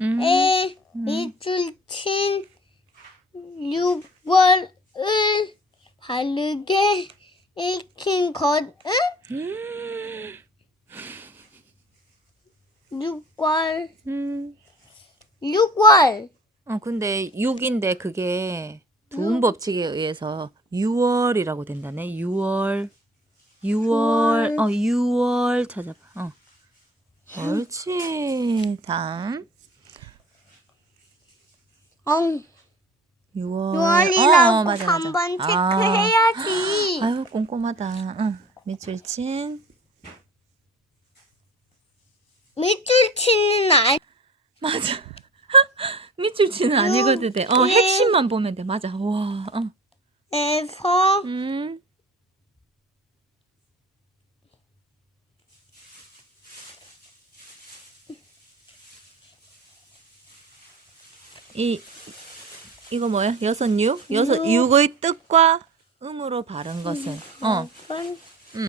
음. 에 미술친 6월을 바르게 읽힌 것은 6월 음. 6월 어, 근데 6인데 그게 두음 법칙에 의해서 6월이라고 된다네. 6월. 6월. 어, 6월 찾아봐. 어. 옳지. 다음. 어, 6월. 6월이라고 어, 맞아, 맞아. 한번 아. 체크해야지. 아유, 꼼꼼하다. 응. 밑줄친. 미술친은 안 맞아. 밑줄 치는 안 읽어도 돼. 어, 네. 핵심만 보면 돼. 맞아. 와. 어. 에서 음. 이 이거 뭐야? 여섯 유? 여섯 유. 육의 뜻과 음으로 바른 것은 어. 번